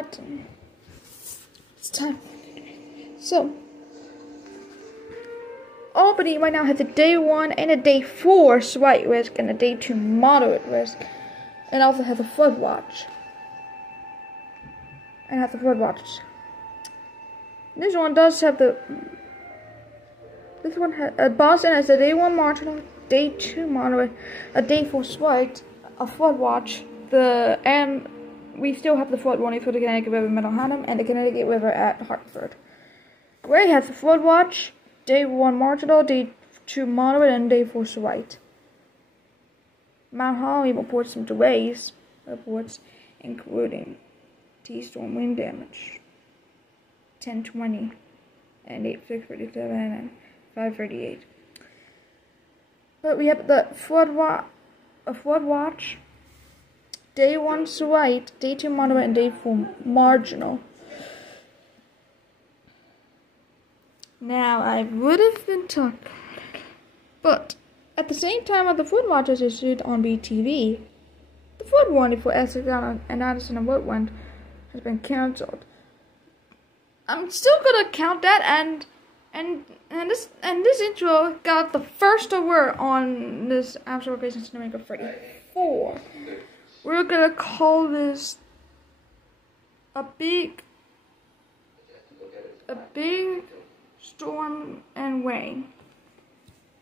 button. It's time. So, Albany right now has a day 1 and a day 4 slight risk and a day 2 moderate risk, and also has a flood watch. This one does have the. This one has Boston has a day 1 marginal, day 2 moderate, a day 4 slight, a flood watch. And we still have the flood warning for the Connecticut River, Middleham, and the Connecticut River at Hartford. Gray has the flood watch, day 1 marginal, day 2 moderate, and day 4 slight. Mount Holly reports some delays, including T-storm wind damage, 10:20, and 8:47, and 5:38. But we have the flood watch, day 1 slight, day 2 moderate, and day 4 marginal. Now, I would have been talking, but at the same time of the flood watch is issued on BTV, the flood warning for Essex and Addison and Woodland has been cancelled. I'm still gonna count that, and this intro got the first award on this Absolute Location Cinemaker 34. We're gonna call this a big storm and rain.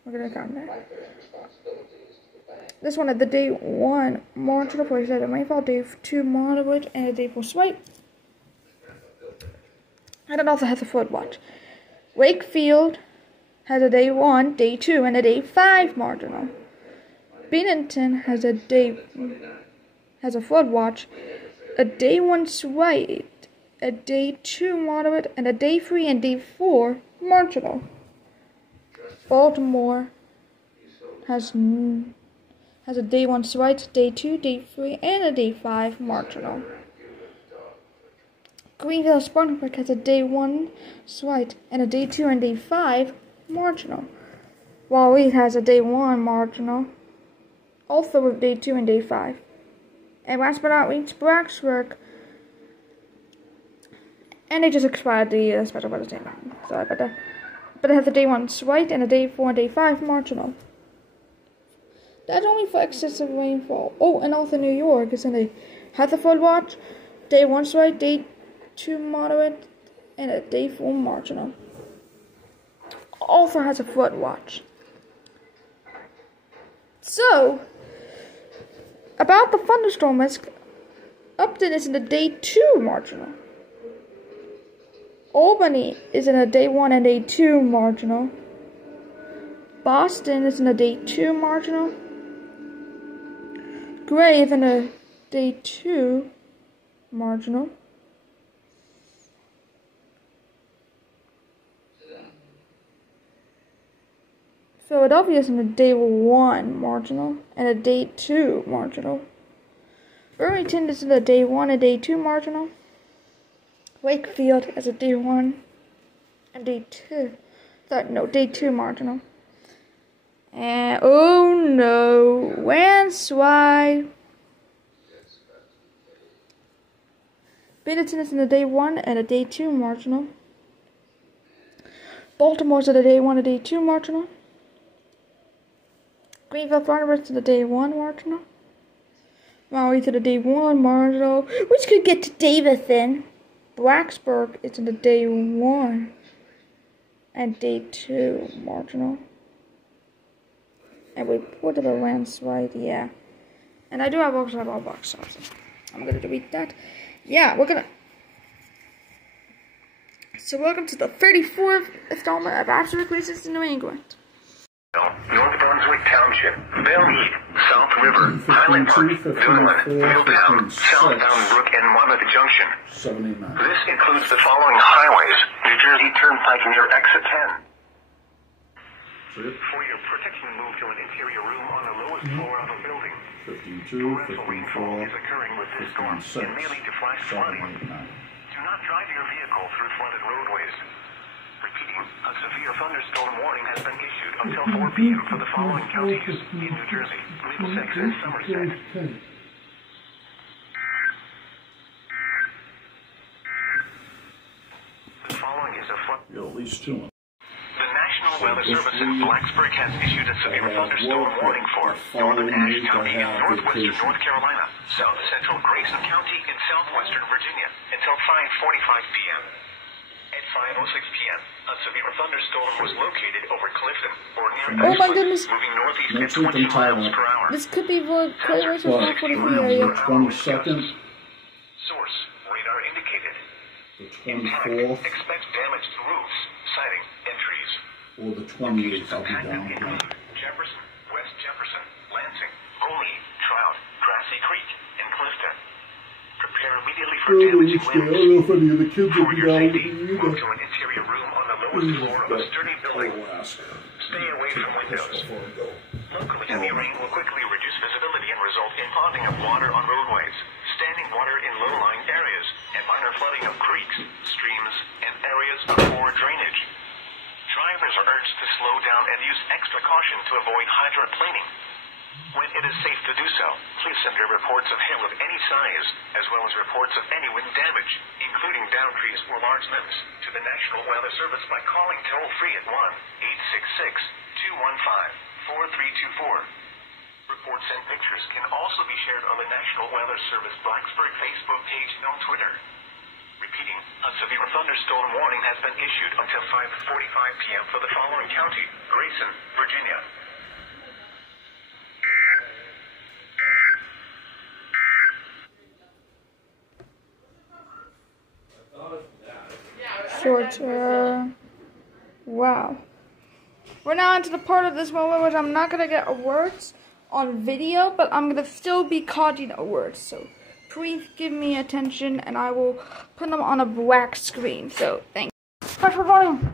We're gonna count that. This one at the day 1 marginal for the rainfall, day 2 moderate, and a day 4 slight. And it also has a flood watch. Wakefield has a day 1, day 2, and a day 5 marginal. Bennington has a flood watch, a day 1 slight, a day 2 moderate, and a day 3 and day 4 marginal. Baltimore has a day 1 slight, day 2, day 3, and a day 5 marginal. Greenville Spartanburg has a day 1 slight and a day 2 and day 5 marginal. Wally has a day 1 marginal, also with day 2 and day 5. And last but not least, Blacksburg. And they just expired the special weather statement. Sorry about that. But it has a day 1 slight and a day 4 and day 5 marginal. That's only for excessive rainfall. Oh, and also New York is in a has a flood watch, day 1 slight, day 2 moderate, and a day 4 marginal. Also has a flood watch. So, about the thunderstorm risk, Upton is in the day 2 marginal. Albany is in a day 1 and day 2 marginal. Boston is in a day 2 marginal. Gray is in a day 2 marginal. Philadelphia is in a day 1 marginal and a day 2 marginal. Burlington is in a day 1 and day 2 marginal. Wakefield has a day 1 and day 2. Day 2 marginal. And oh no, landslide. Bennington is in a day 1 and a day 2 marginal. Baltimore's at a day 1 and a day 2 marginal. Greenville Farmers to the day 1 marginal. Maui to the day 1 marginal, which could get to Davison. Blacksburg is in the day 1 and day 2 marginal. And we put it a landslide, yeah. And I do have also have all box shops. I'm gonna delete that. Yeah, So welcome to the 34th installment of Absolute Places in New England. North Brunswick Township, Bellmead, South River, Highland Park, Newland, Milltown, Southbound Brook, and Monmouth Junction. 79. This includes the following highways: New Jersey Turnpike near exit 10. For your protection, move to an interior room on the lowest floor of a building. 52, Torrential rainfall is occurring with this storm. It may lead to flash flooding. Do not drive your vehicle through flooded roadways. Repeating, a severe thunderstorm warning has been issued until 4 p.m. for the following counties in New Jersey: Middlesex and Somerset. following is a flood. You got at least 2. The National Weather Service in Blacksburg has issued a severe thunderstorm warning for northern Ashe County in northwestern North Carolina, south central Grayson County in southwestern Virginia until 5:45 p.m. At 5:06 p.m., a severe thunderstorm was located over Clifton or near Oh my goodness. moving northeast at 20 miles per hour. This could be what Claymores was not for the The area. 22nd, Source, radar indicated. the Impact, 24th, expect damage to roofs, siding, and trees. or the 28th. I'll be Impacted down here. include Jefferson, West Jefferson, Lansing, Olney, Trout, Grassy Creek, and Clifton. Prepare immediately for damaging I winds. don't know if any of the kids will For be your down with safety, me move either. to an interior room on the lowest floor of a sturdy building. I'll ask. Stay away from windows. Before I go. Locally, heavy rain will quickly reduce visibility and result in ponding of water on roadways, standing water in low-lying areas, and minor flooding of creeks, streams, and areas of poor drainage. Drivers are urged to slow down and use extra caution to avoid hydroplaning. When it is safe to do so, please send your reports of hail of any size, as well as reports of any wind damage, including downed trees or large limbs, to the National Weather Service by calling toll-free at 1-866-215-4324. Reports and pictures can also be shared on the National Weather Service Blacksburg Facebook page and on Twitter. Repeating, a severe thunderstorm warning has been issued until 5:45 p.m. for the following county: Grayson, Virginia. Shorter. Wow. We're now into the part of this moment which I'm not going to get awards on video, but I'm going to still be coding awards. So please give me attention and I will put them on a black screen. So thanks. Press for volume.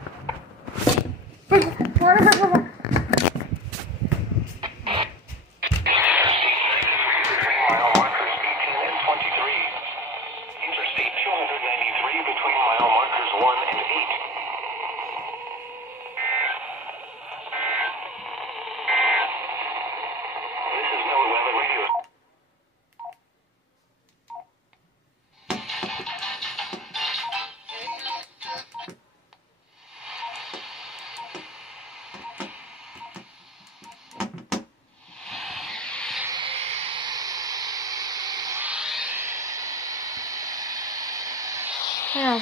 In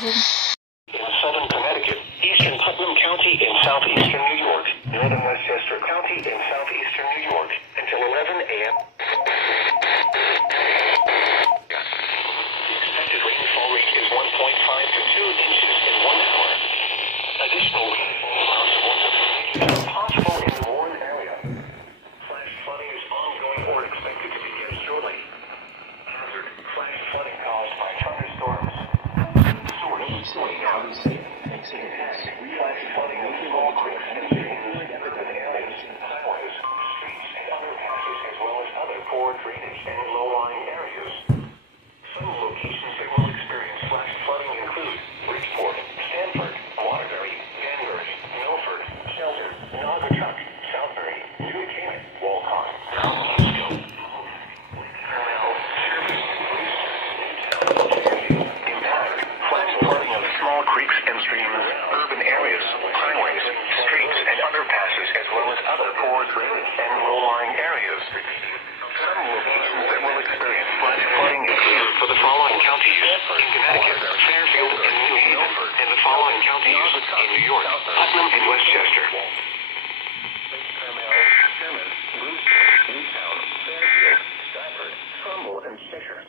southern Connecticut, eastern Putnam County in southeastern New York, northern Westchester County in southeastern New York, until 11 a.m. The expected rainfall rate is 1.5 to 2 inches in 1 hour. Additional rainfall amounts of 1 to 3 inches are possible in the Warren area. Flash flooding is ongoing or expected to begin shortly. Hazard: flash flooding caused by thunderstorms. Flash flooding of small creeks and streams, urban areas, highways, streets, and underpasses, as well as other poor drainage and low-lying areas. Some locations that will experience flash flooding include Bridgeport, Stanford, Waterbury, Danvers, Milford, Shelter, Naugatuck, Southbury, New Canaan, Walcott, Mount Kisco, Carmel, Sherman, Newtown, Impact, flash flooding of small creeks and streams, urban areas, highways, streets, and underpasses, as well as other poor drainage and low-lying areas. Some locations that will experience flash flooding include for the following counties in Connecticut, Fairfield and New Haven, and the following counties in New York, Putnam and Westchester. Carmel, Sherman, Newtown, Fairfield, Stafford, Trumbull, and Fisher.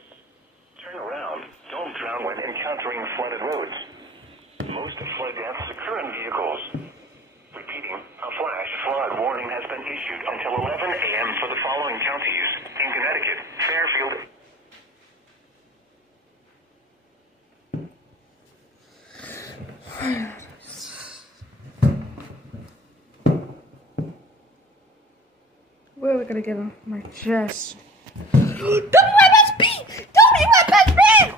Turn around. Don't drown when encountering flooded roads. Most flood deaths occur in vehicles. Repeating, a flash flood warning has been issued until 11 a.m. for the following counties in Connecticut, Fairfield. Where are we gonna get on my chest? Don't be my best friend! Don't be my best friend!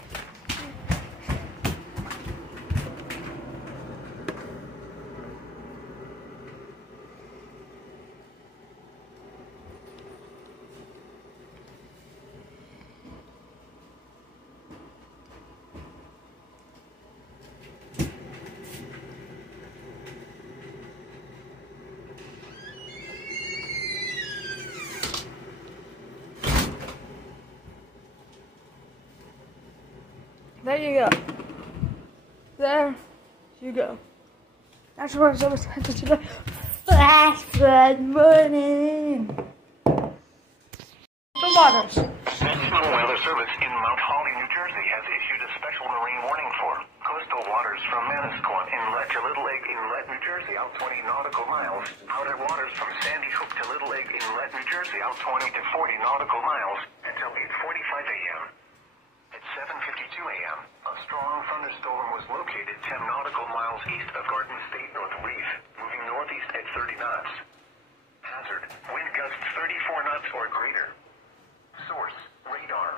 There you go. There you go. That's what I was headed to the flash flood morning. The waters. National Weather Service in Mount Holly, New Jersey has issued a special marine warning for coastal waters from Manasquan Inlet to Little Egg Inlet, New Jersey, out 20 nautical miles. Outer waters from Sandy Hook to Little Egg Inlet, New Jersey, out 20 to 40 nautical miles until 8:45 a.m. At 7:52 a.m., a strong thunderstorm was located 10 nautical miles east of Garden State North Reef, moving northeast at 30 knots. Hazard, wind gusts 34 knots or greater. Source, radar.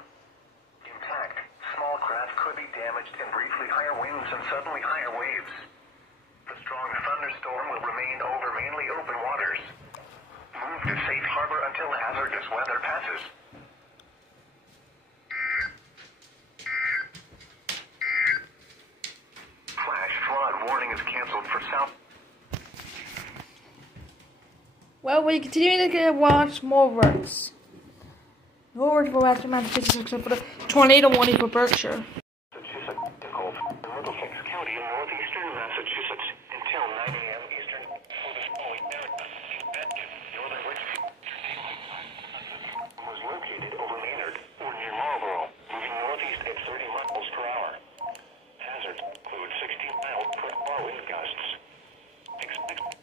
Impact, small craft could be damaged and briefly higher winds and suddenly higher waves. The strong thunderstorm will remain over mainly open waters. Move to safe harbor until hazardous weather passes. Flash flood warning is canceled for South. Well, we continue to watch more words. More words for Western Massachusetts except for the tornado warning for Berkshire. Massachusetts, Middlesex County in northeastern Massachusetts until 9 a.m. Eastern for the following area. Northern Litchfield was located over Maynard or near Marlborough, moving northeast at 30 miles per hour. Hazards include 60 miles per hour wind gusts. Expect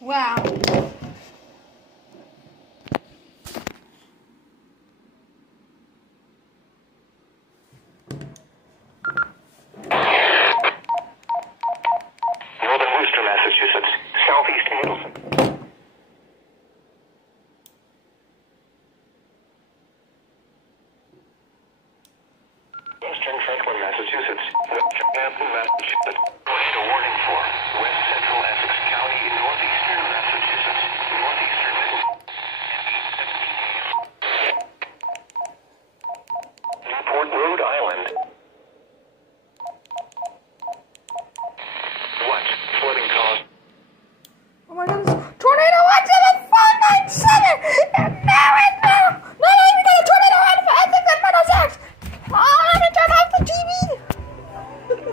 Wow. Northern Worcester, Massachusetts, southeast Middlesex. Western Franklin, Massachusetts, Western Hampton, Massachusetts. Tornado warning for West Central Essex County in northeastern Massachusetts, northeastern Middlesex. Newport, Rhode Island. What? Flooding caused. Oh my goodness. Tornado watch at 597! And now it's now! Not even got a tornado out for Essex and Middlesex! Oh, let me turn off the TV!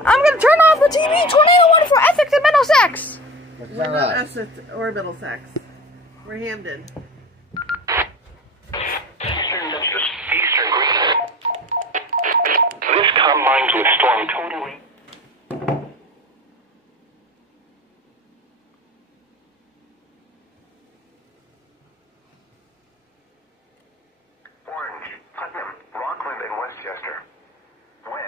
I'm gonna turn off the TV! Tornado warning for Essex and Middlesex! We're not Essex or Middlesex. We're Hamden. Eastern Memphis, eastern Greenland. This combines with storm totally. Orange, Putnam, Rockland, and Westchester. West.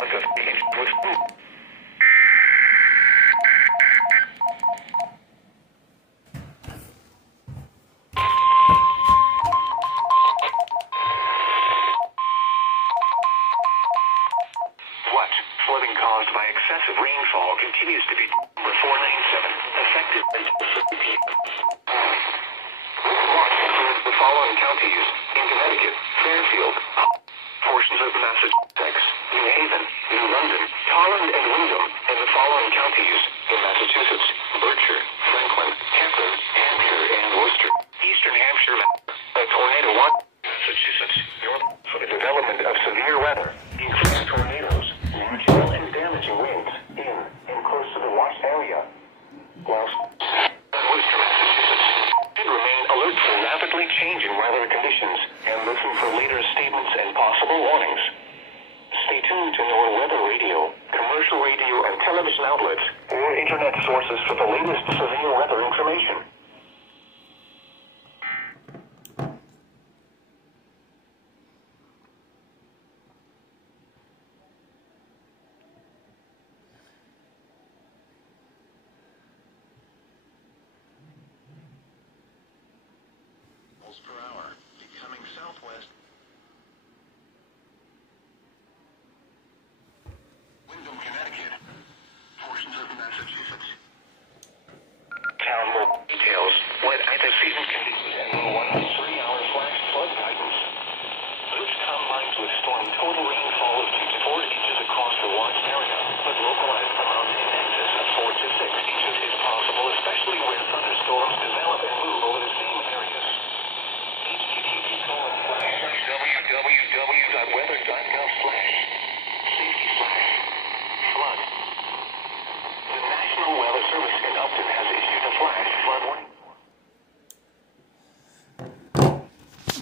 Flooding caused by excessive rainfall continues to be number 497, effective until 3 p.m. Watch includes the following counties in Connecticut: Fairfield, portions of Massachusetts, New Haven, New London, Holland, and Wyndham, and the following counties in Massachusetts: Berkshire, Franklin, Kemper, Hampshire, and Worcester. Eastern Hampshire, a tornado watch. Massachusetts, north for the development of severe weather, including tornadoes, natural and damaging winds in and close to the watched area. Whilst Worcester, Massachusetts, should remain alert for rapidly changing weather conditions and listen for later statements and possible warnings. Stay tuned to NOAA weather radio, commercial radio and television outlets, or internet sources for the latest severe weather information. Per hour, becoming southwest. Wyndham, Connecticut. Portions of Massachusetts. Town more details. Wet antecedent conditions and low 1 to 3 hour flash flood guidance. This combines with storm total rainfall of 2 to 4 inches across the watched area, but localized amounts in excess of 4 to 6 inches is possible, especially where thunderstorms develop and move over the same areas. www.weather.gov/safety/flood. The National Weather Service in Upton has issued a flash flood warning.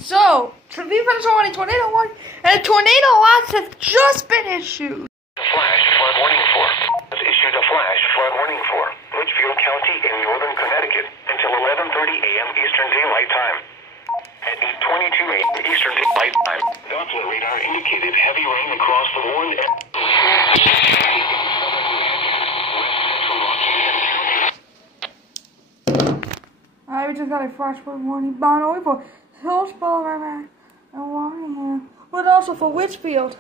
So, Trevor Venezuela tornado warning, and a tornado watch has just been issued. A flash flood warning for has issued a flash flood warning for Litchfield County in northern Connecticut until 11:30 a.m. Eastern Daylight Time. At 8:22 a.m. Eastern Daylight Time, Doppler radar indicated heavy rain across the warned I just got a flash flood warning, not only for Hillsborough, Merrimack, and warning here, but also for Litchfield.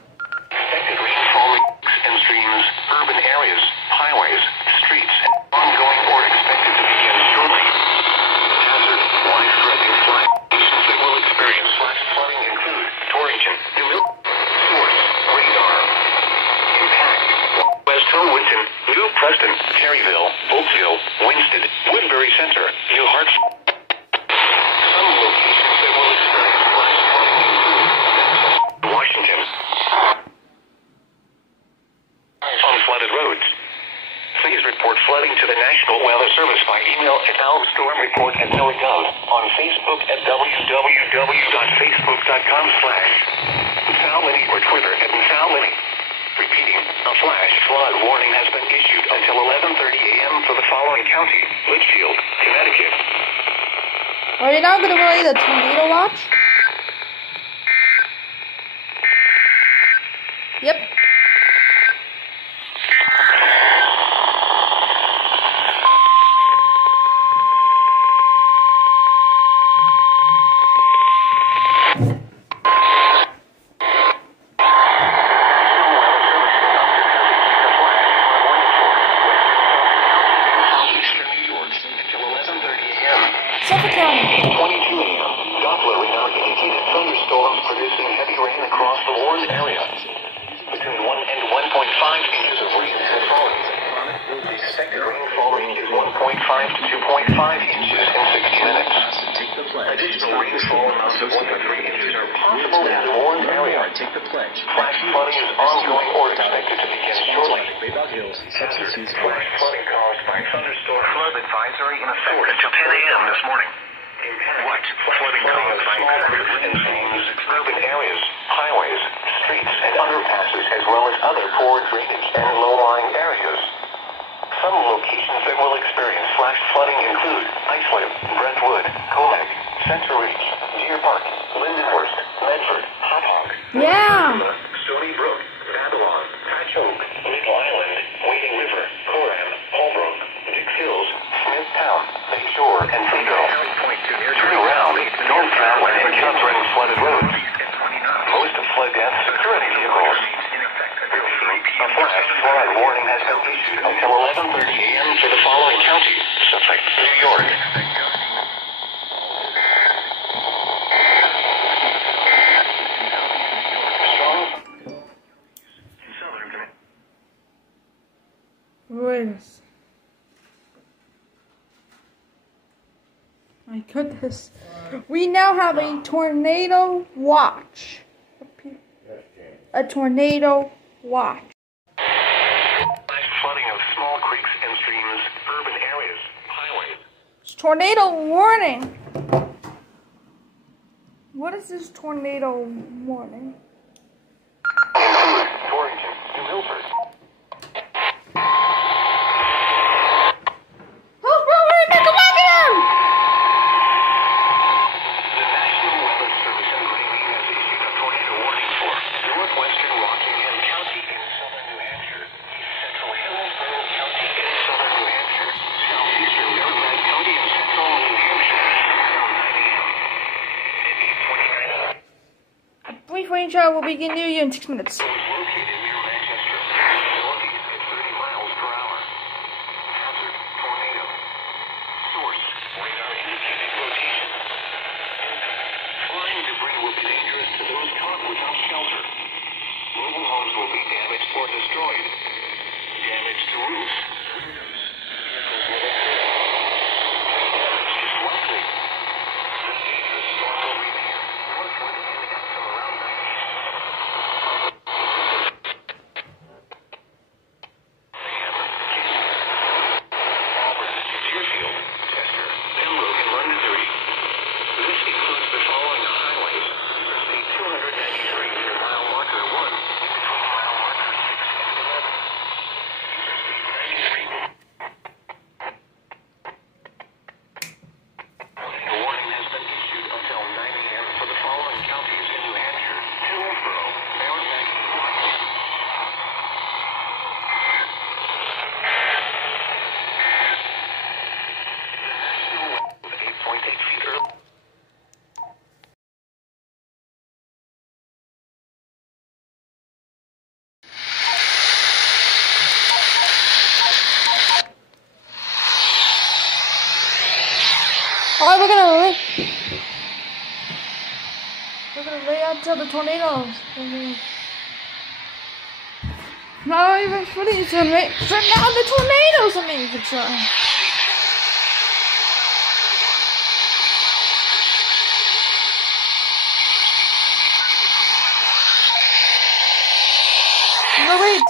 Expected rainfall and streams, urban areas, highways, streets, ongoing or expected to begin shortly. Hazard, life-threatening flash that will experience flash flooding include Torrington, New Source, Radar, Impact, West Winton, New Preston, Caryville, Oakville, Winston, Woodbury Center, New Hartford. Some locations that will experience flash flooding include Washington. On flooded roads. Please report flooding to the National Weather Service by email at stormreport@NOAA.gov, on Facebook at www.facebook.com/Salini or Twitter @Salini. Repeating, a flash flood warning has been issued until 11:30 a.m. for the following county: Litchfield, Connecticut. Are you now going to relay the tornado watch? Yep. Suffolk County. 22 a.m. Doppler radar indicated thunderstorms producing heavy rain across the warned area. Between 1 and 1.5 inches of rain has fallen. The expected rainfall range is 1.5 to 2.5 inches in 60 minutes. Additional rainfall amounts of 1 to 3 inches are possible in the warned area. Flash flooding is ongoing or expected to begin shortly. Flash flooding caused by thunderstorm flood advisory in effect until 10 a.m. this morning. What? Flooding caused by small rivers and streams, urban areas, highways, streets, and underpasses, as well as other poor drainage and low-lying areas. Some locations that will experience flash flooding include Islip, Brentwood, Coleg, Center Ridge, Deer Park, Lindenhurst, Medford, Hot Hog, Yeah. Stony Brook, Babylon, Patchogue, issued until 11:30 a.m. for the following counties: Suffolk, New York. Wait. My goodness. We now have a tornado watch. A tornado watch. Flooding of small creeks and streams, urban areas, highways. It's tornado warning. What is this tornado warning? Torrington to Milford. Oh, bro, we're in the wagon! The National Weather Service in Greeley has issued a tornado warning for northwestern Rockingham County in southern New Hampshire, central Hillsborough County in southern New Hampshire, southeastern Merrimack County in central New Hampshire, until 9 a.m. It is 29. A brief range hour will begin near you in 6 minutes. Located near Manchester, northeast at 30 miles per hour. Hazard, tornado. Source, radar indicated rotation. Flying debris will be dangerous to those caught without shelter. Mobile homes will be damaged or destroyed. Damage to roofs. Vehicles will occur. Damage is likely. This dangerous storm will remain northward and until around 9 a.m. Auburn, Deerfield, Chester, Pembroke, and Londonderry. This includes the following highways: Interstate 293 near mile marker 1, between mile marker 6 and 11. Interstate 93. A warning has been issued until 9 a.m. for the following counties in New Hampshire: Hillsborough, Merrimack, Rockland. The national wind with 8.8 feet early. Alright, we're gonna lay out till the tornadoes. Not even funny, so now the tornadoes are making fun. No, wait.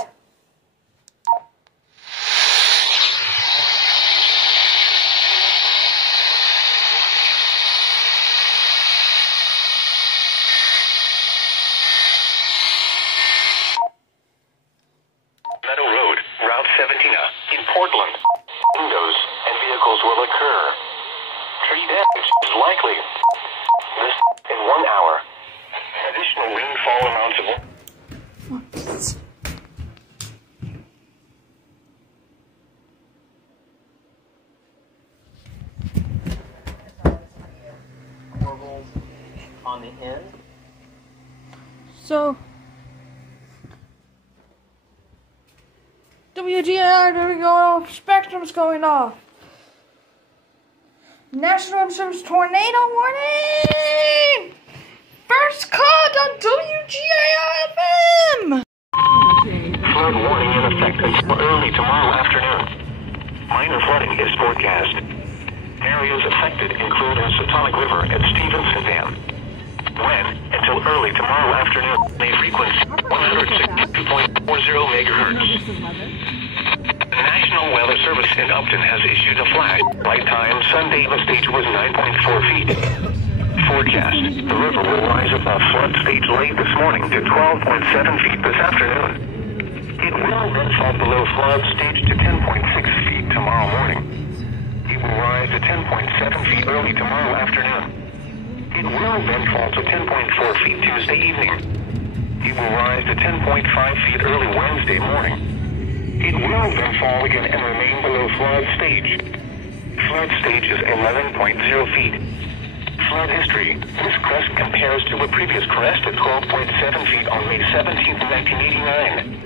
Meadow Road, Route 17 in Portland. Windows and vehicles will occur. Tree damage is likely. This in 1 hour. Additional rainfall amounts of on the end. So, WGR, there we go off. Spectrum's going off. National Weather Service tornado warning! First call on WGR-FM! flood warning in effect until early tomorrow afternoon. Minor flooding is forecast. Areas affected include Housatonic River and Stevenson Dam. When until early tomorrow afternoon, a frequency 162.40 megahertz. The National Weather Service in Upton has issued a flash. Light time Sunday, the stage was 9.4 feet. Forecast: the river will rise above flood stage late this morning to 12.7 feet this afternoon. It will then fall below flood stage to 10.6 feet tomorrow morning. It will rise to 10.7 feet early tomorrow afternoon. It will then fall to 10.4 feet Tuesday evening. It will rise to 10.5 feet early Wednesday morning. It will then fall again and remain below flood stage. Flood stage is 11.0 feet. Flood history. This crest compares to a previous crest at 12.7 feet on May 17, 1989.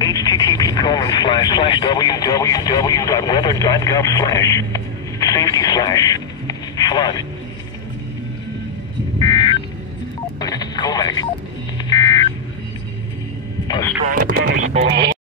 http://www.weather.gov/safety/flood. Comac. A strong thunderstorm.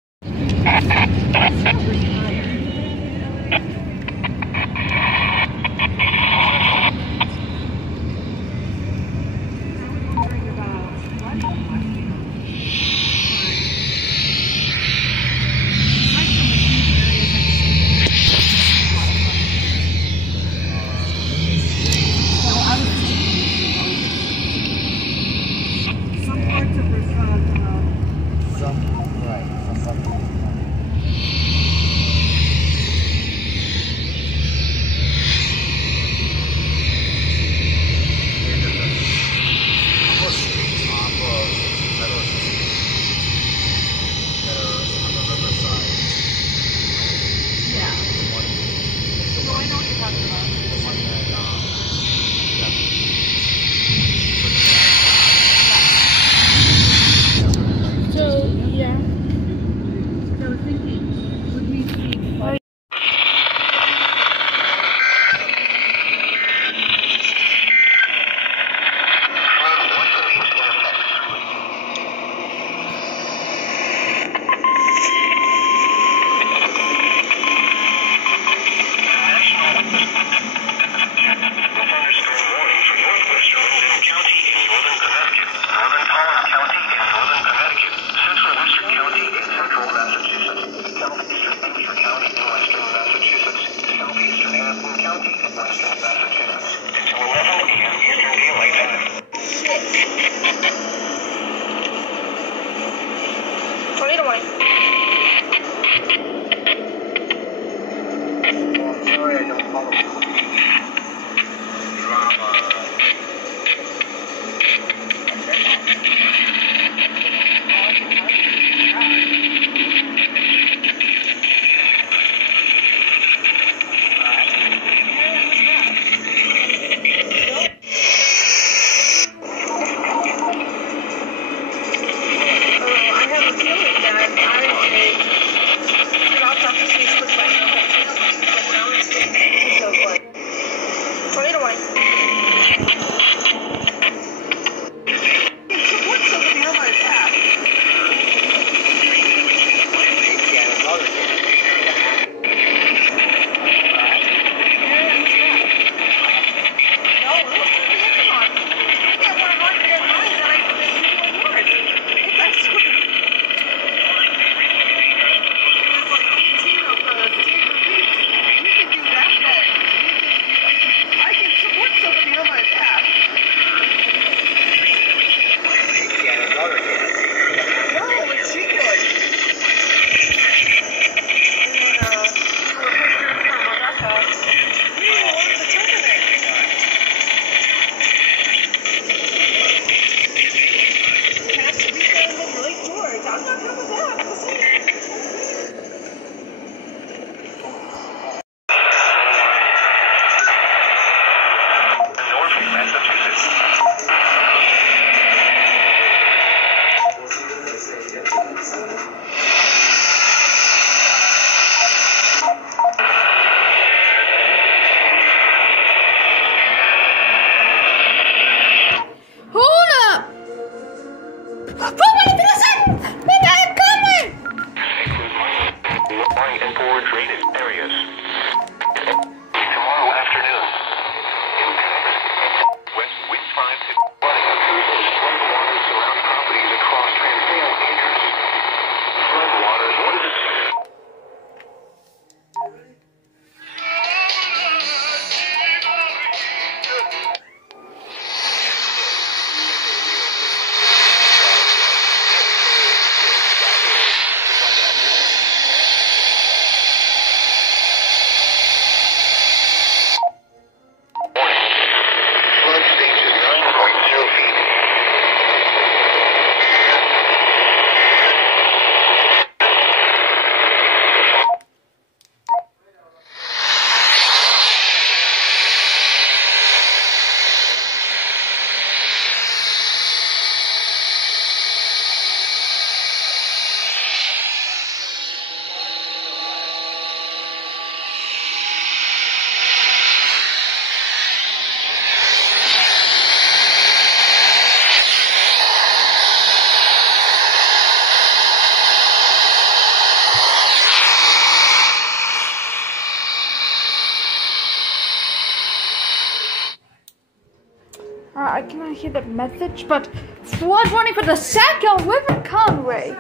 I cannot hear the message, but flood warning for the Saco River Conway.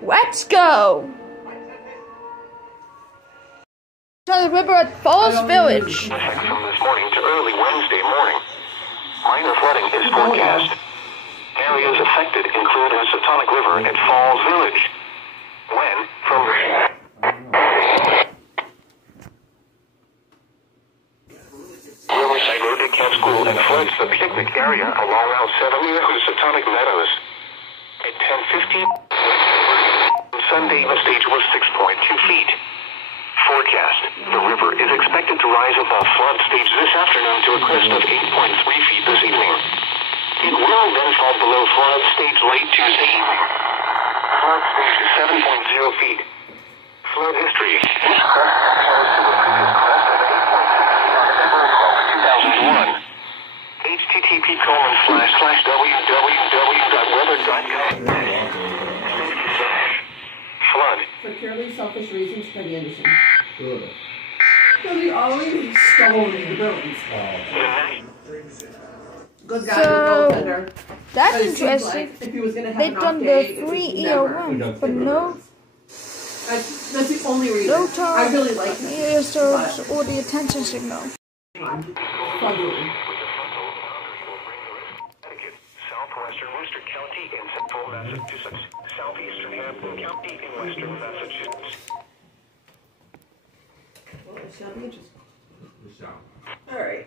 Let's go. To the river at Falls Village. From this morning to early Wednesday morning. Minor flooding is forecast. Areas affected include the Housatonic River at Falls Village. When from Riverside Road to Camp School and floods the picnic area along Route 7 near Housatonic Meadows. At 10:15 Sunday, the stage was 6.2 feet. Forecast: the river is expected to rise above flood stage this afternoon to a crest of 8.3 feet this evening. It will then fall below flood stage late Tuesday evening. Flood stage is 7.0 feet. Flood history. This crest compares to the previous crest of 8.6 feet on December 12, 2001. http://www.weather.gov. Flood. For purely selfish reasons, Peggy Anderson. Good. Because we always stole the buildings. Good guy, So, goaltender. that's But it seems interesting. like if he was gonna have They've an off done day, the it was 3 never. EO1s, but no That's the only reason. no talk, I really like him. EAS or the attention signal. Probably. Southwestern Worcester County in central Massachusetts. Southeastern Hampton County in western Massachusetts. Well, it shall be interesting. Alright.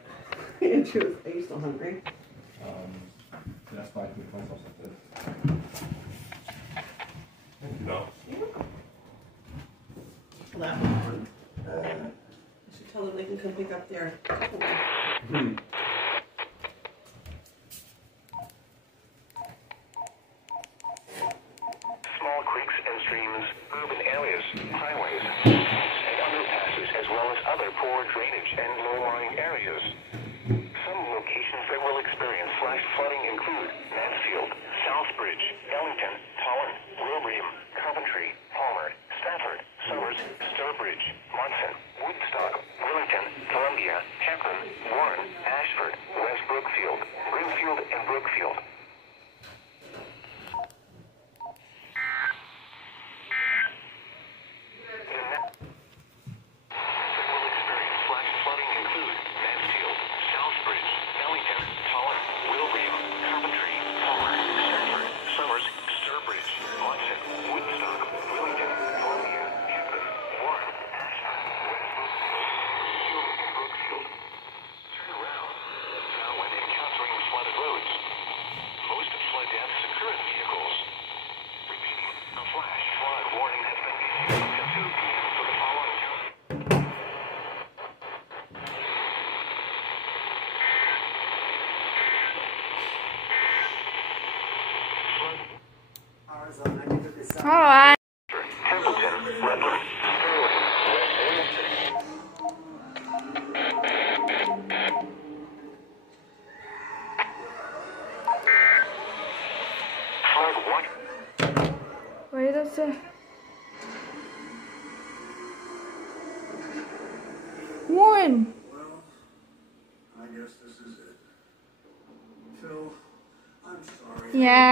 Andrew, are you still hungry? That's why I put myself like this. No. That one. I should tell them they can come pick up their. Small creeks and streams, urban areas, highways, and underpasses, as well as other poor drainage and low-lying areas. Some locations that will experience flash flooding include Mansfield, Southbridge, Ellington, Tolland, Wilbraham, Coventry, Palmer, Stafford, Somers, Sturbridge, Monson, Woodstock, Willington, Columbia, Hampton, Warren, Ashford, West Brookfield, Greenfield, and Brookfield. Alright. Templeton, Redland, Wait a sec. Warren! Well, I guess this is it. Phil, I'm sorry. Yeah.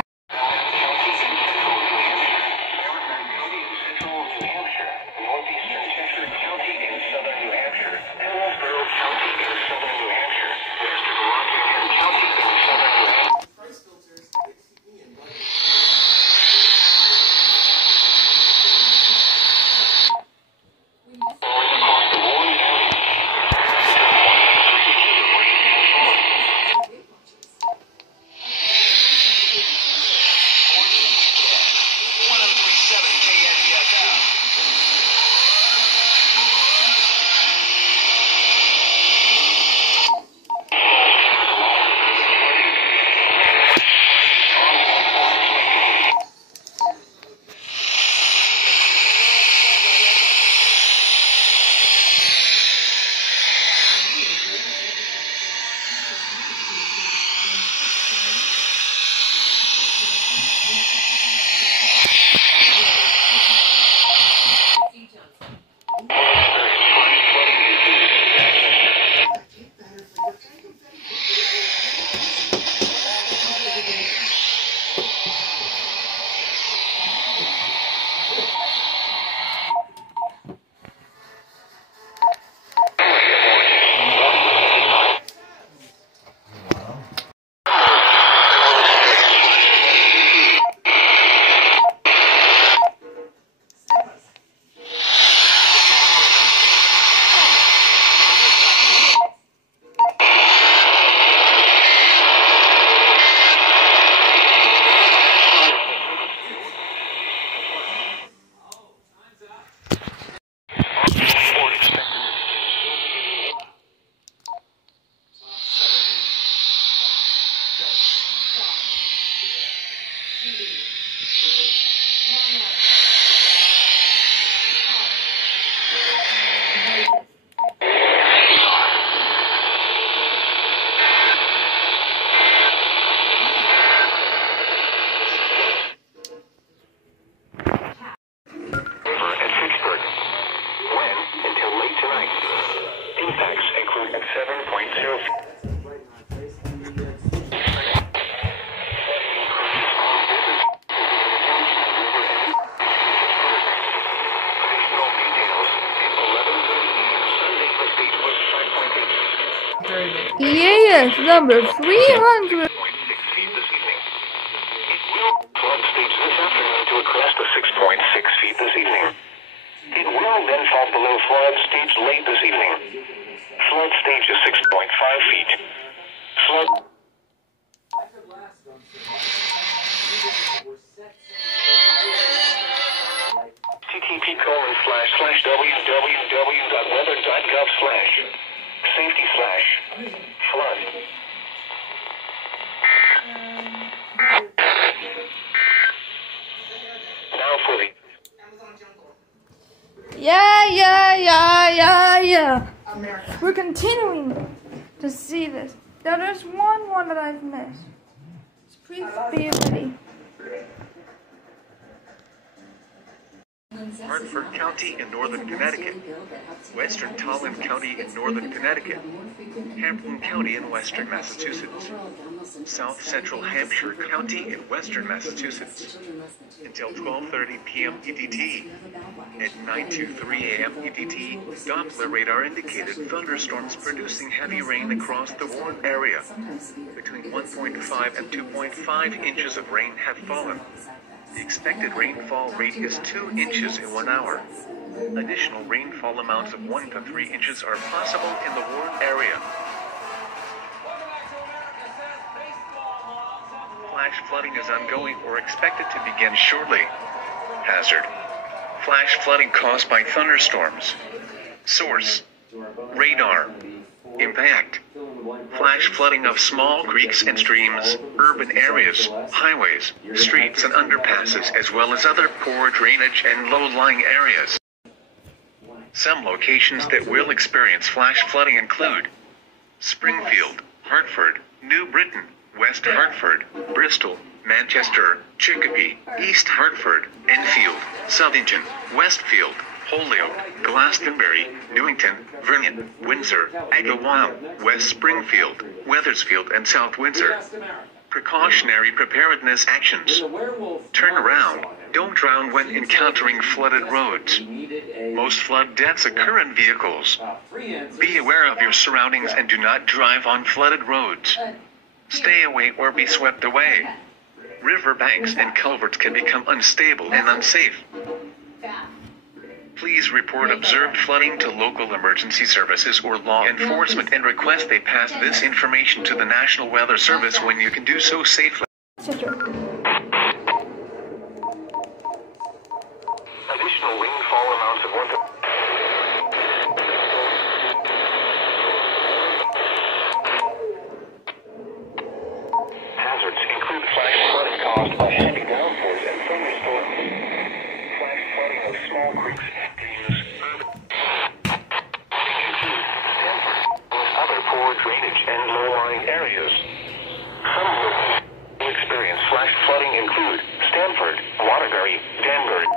EAS number 300. Flood stage this afternoon to a crest of 6.6 feet this evening. It will then fall below flood stage late this evening. Flood stage is 6.5 feet. Flood. http://www.weather.gov/safety/flood. Now for the Yeah. We're continuing to see this. Now there's one that I've missed. Please be ready. Hartford County in northern Connecticut, Western Tolland County in northern Connecticut, Hampton County in western Massachusetts, South Central Hampshire County in western Massachusetts, until 12:30 p.m. EDT. At 9:23 a.m. EDT, Doppler radar indicated thunderstorms producing heavy rain across the Warren area. Between 1.5 and 2.5 inches of rain have fallen. The expected rainfall rate is 2 inches in 1 hour. Additional rainfall amounts of 1 to 3 inches are possible in the Warren area. Flash flooding is ongoing or expected to begin shortly. Hazard: flash flooding caused by thunderstorms. Source: radar. Impact: flash flooding of small creeks and streams, urban areas, highways, streets and underpasses, as well as other poor drainage and low-lying areas. Some locations that will experience flash flooding include Springfield, Hartford, New Britain, West Hartford, Bristol, Manchester, Chicopee, East Hartford, Enfield, Southington, Westfield, Holyoke, Glastonbury, Newington, Vernon, Windsor, Agawam, West Springfield, Wethersfield and South Windsor. Precautionary preparedness actions: turn around, don't drown when encountering flooded roads. Most flood deaths occur in vehicles. Be aware of your surroundings and do not drive on flooded roads. Stay away or be swept away. River banks and culverts can become unstable and unsafe. Please report observed flooding to local emergency services or law enforcement and request they pass this information to the National Weather Service when you can do so safely. Additional rainfall amounts of 1 to hazards include flash flooding caused by heavy downpours and thunderstorms. Flash flooding of small creeks, streams, with other poor drainage and low-lying areas. Some will experience flash flooding include Stamford, Waterbury, Danbury,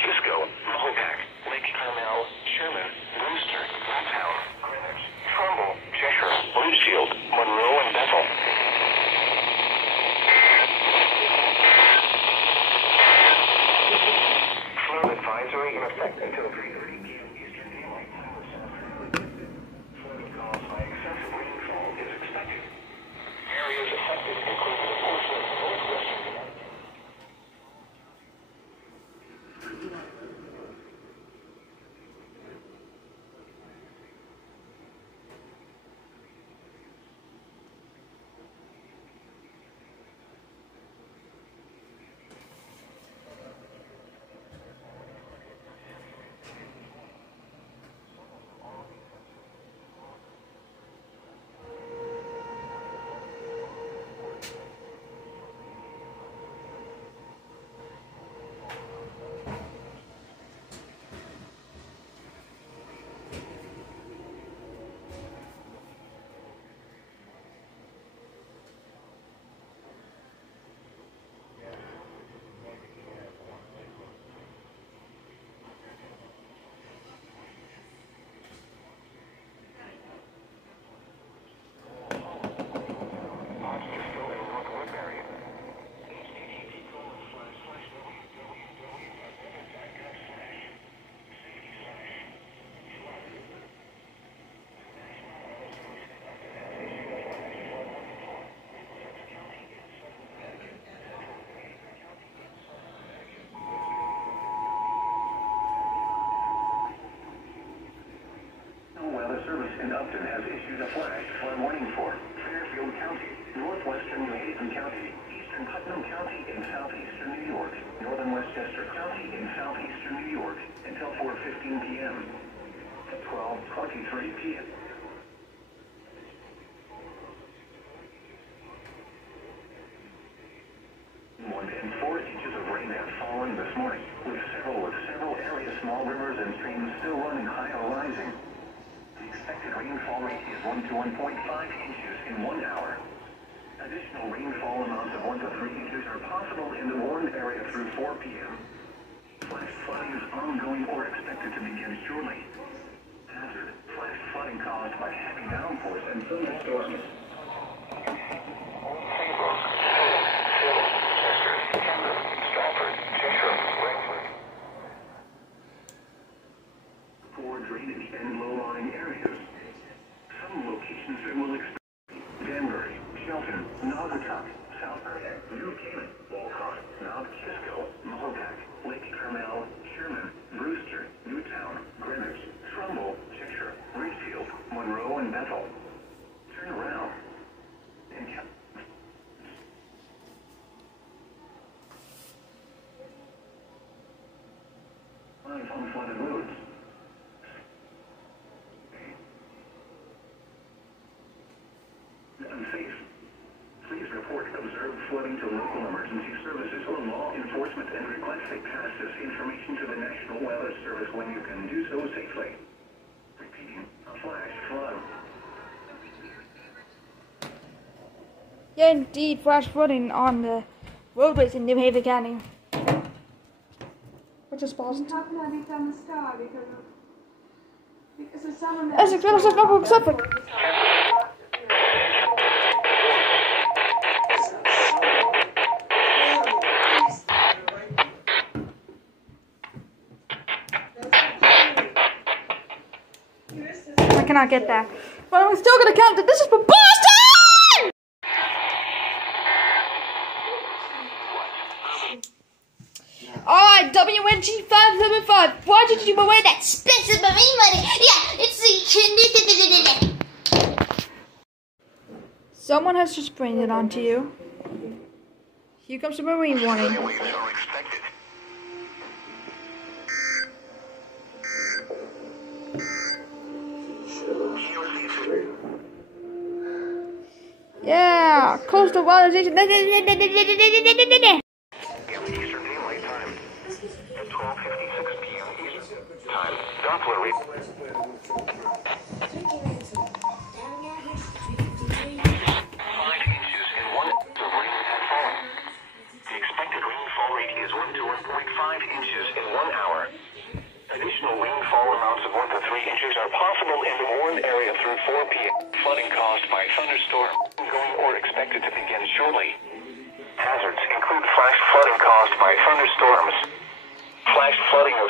Kisco, Hobart, Lake Carmel, Sherman, Brewster, Town, Greenwich, Trumbull, Cheshire, Bluefield, Monroe, and Bethel. Flood advisory in effect until 3:30 p.m. Eastern Daylight Time this afternoon. Flooding caused by excessive rainfall is expected. Areas affected include the portion of northwestern Connecticut. a flash flood warning for Fairfield County, northwestern New Haven County, eastern Putnam County, and southeastern New York, northern Westchester County, and southeastern New York until 4:15 p.m. At 12:23 p.m. 1 and 4 inches of rain have fallen this morning, with several areas, small rivers and streams still running high or rising. The expected rainfall rate is 1 to 1.5 inches in 1 hour. Additional rainfall amounts of 1 to 3 inches are possible in the warned area through 4 p.m. Flash flooding is ongoing or expected to begin shortly. Hazard: flash flooding caused by heavy downpours and thunderstorms. For drainage and low-lying areas, some locations that will experience Danbury, Shelton, Naugatuck, Southbury, New Canaan, Walcott, Knob Kisco, Mahopac, Lake Carmel, Sherman, Brewster, Newtown, Greenwich, Trumbull, Cheshire, Ridgefield, Monroe, and Bethel. Turn around and on flooded roads. Unsafe. Please report observed flooding to local emergency services or law enforcement and request they pass this information to the National Weather Service when you can do so safely. Repeating, a flash flood. Yeah, indeed, flash flooding on the roadways in New Haven County. Which is positive. How can I become a star because of someone As a criminal of Suffolk. I cannot get that. But I'm still gonna count that this is for Boston! Alright, WNG 575. Why did you away that expensive marine money? Yeah, it's the Someone has just sprained it onto you. Here comes the marine warning. Yeah, coastal waterization. Eastern Daylight Time at 12:56 p.m. Eastern Time. Doppler read 5 inches in 1 inch of rain had fallen. The expected rainfall rate is 1 to 1.5 inches in 1 hour. Additional rainfall amounts of 1 to 3 inches are possible in the warned area through 4 p.m. Flooding caused by thunderstorm going or expected to begin shortly. Hazards include flash flooding caused by thunderstorms, flash flooding of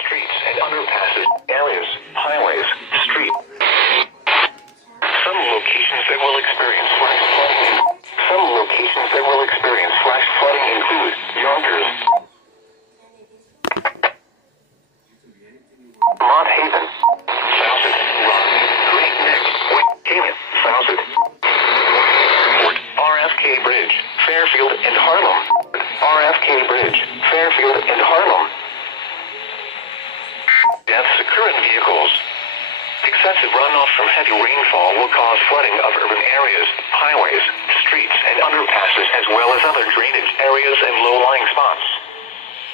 streets and underpasses, areas, highways, streets. Some locations that will experience flash flooding include Yonkers, Mott Haven, Faucet, Rock, Great Neck, Canyon, Faucet, RFK Bridge, Fairfield and Harlem. RFK Bridge, Fairfield and Harlem. Deaths occur in vehicles. Excessive runoff from heavy rainfall will cause flooding of urban areas, highways, streets, and underpasses, as well as other drainage areas and low-lying spots.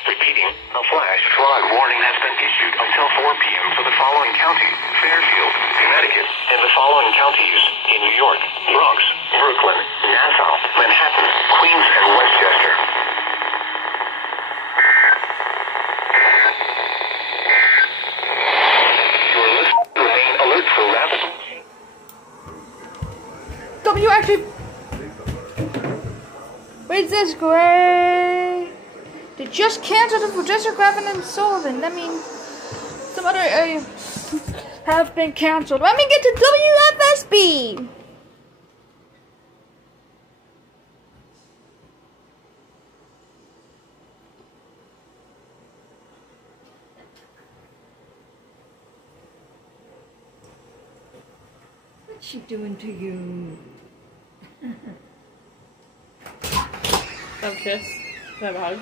Repeating, a flash flood warning has been issued until 4 p.m. for the following county: Fairfield, Connecticut, and the following counties in New York: Bronx, Brooklyn, Nassau, Manhattan, Queens, and Westchester. Your list remain alert for rapid. W actually. Wait, this great. They just canceled it for Jessica Graffin and Sullivan. That means some other areas have been canceled. Let me get to WFSB. What's she doing to you? Have a kiss. Have a hug.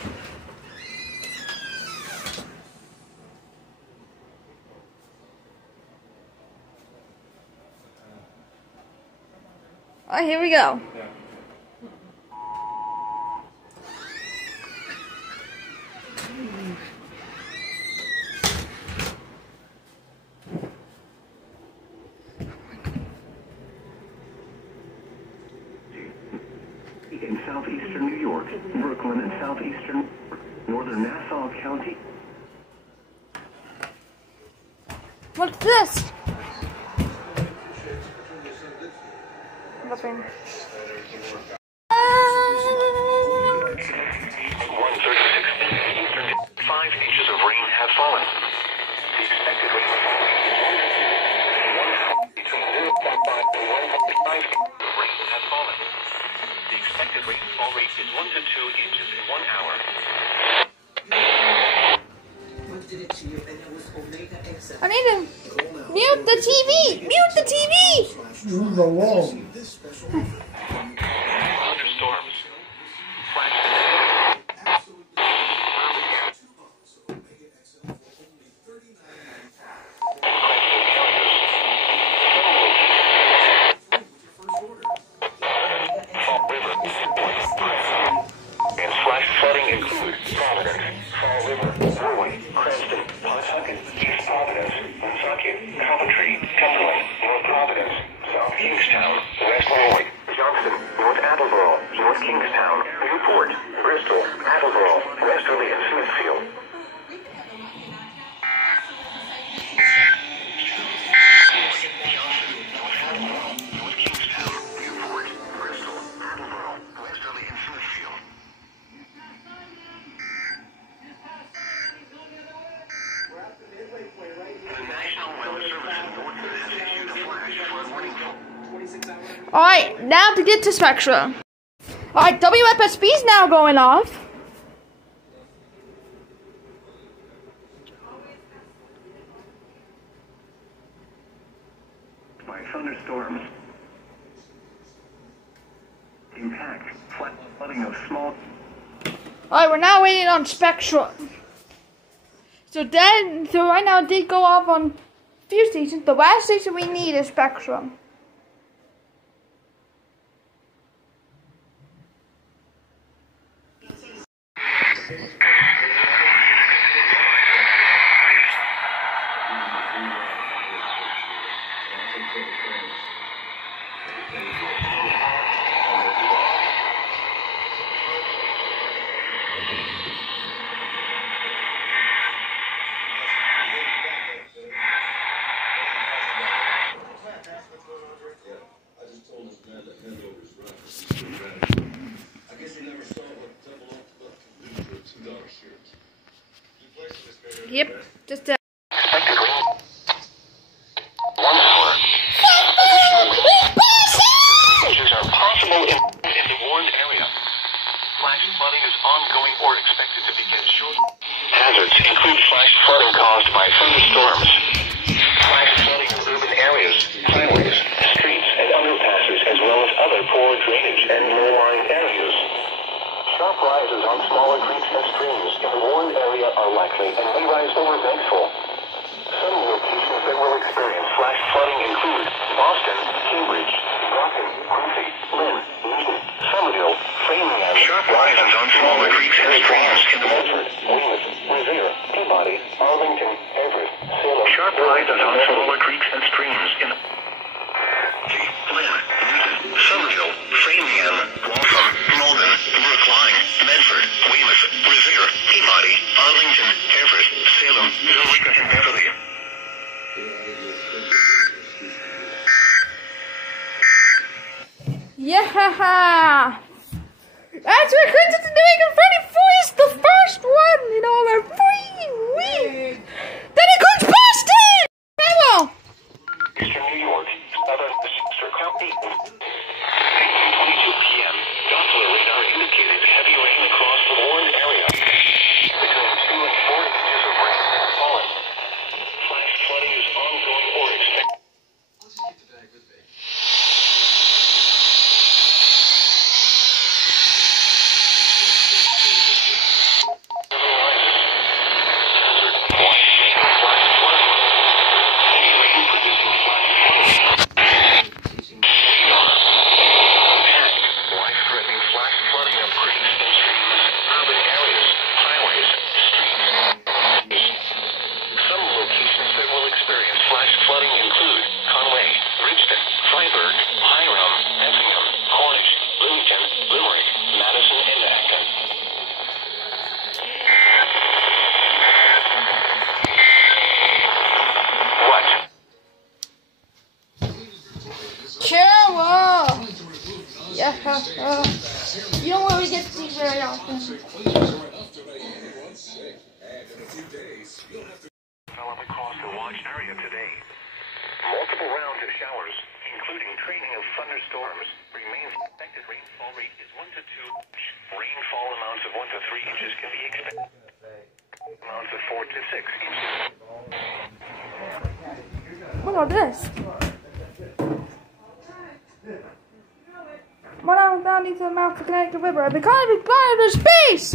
Alright, here we go. In southeastern New York, Brooklyn, and southeastern northern Nassau County. What's this? Nothing. 5 inches of rain have fallen. The expected rain of The expected rainfall rate is 1 to 2 inches in 1 hour. I need to mute the TV! Mute the TV! Move the wall. Thunderstorms. Flooding includes Providence, Fall River, Irwin, Creston, Pawtucket, East Providence, Woonsocket, Coventry, Cumberland, North Providence, South Kingstown, West Warwick, Johnson, North Attleboro, North Kingstown, Newport, Bristol, Attleboro, Westerly, and Smithfield. Alright, now to get to Spectra. Alright, WFSB is now going off. By thunderstorms. Impact, flooding of small. Alright, we're now waiting on Spectra. So right now it did go off on a few stations. The last station we need is Spectrum. Yep, just that. Expected rain. 1 hour. Changes are possible in the warned area. Flash flooding is ongoing or expected to begin shortly. Hazards include flash flooding caused by thunderstorms. Flash flooding in urban areas, highways, streets, and underpasses, as well as other poor drainage and low-lying areas. Sharp rises on smaller creeks and streams in the warned area are likely and may rise over vengeful. Some locations that will experience flash flooding include Boston, Cambridge, Groton, Quincy, Lynn, Newton, Somerville, Framingham. Sharp rises on smaller creeks and streams in the Medford, Weymouth, Revere, Peabody, Arlington, Everett, Salem. Sharp rises on smaller creeks and streams in Lynn, Newton, Somerville, Framingham, Waltham, Malden, Brookline, Medford, Weymouth, Revere, Peabody, Arlington, Everett, Salem, Eureka, and Beverly. Yeah! That's what Christmas is doing in front of is the first one in over 3 weeks! Then it comes Boston! Farewell! You don't really get to see very often. Develop across the watch area today. Multiple rounds of showers, including training of thunderstorms, remains expected. Rainfall rate is 1 to 2. Rainfall amounts of 1 to 3 inches can be expected. Amounts of 4 to 6 inches. Look at this. When I was down into the mouth of the Connecticut River, I became blind to space!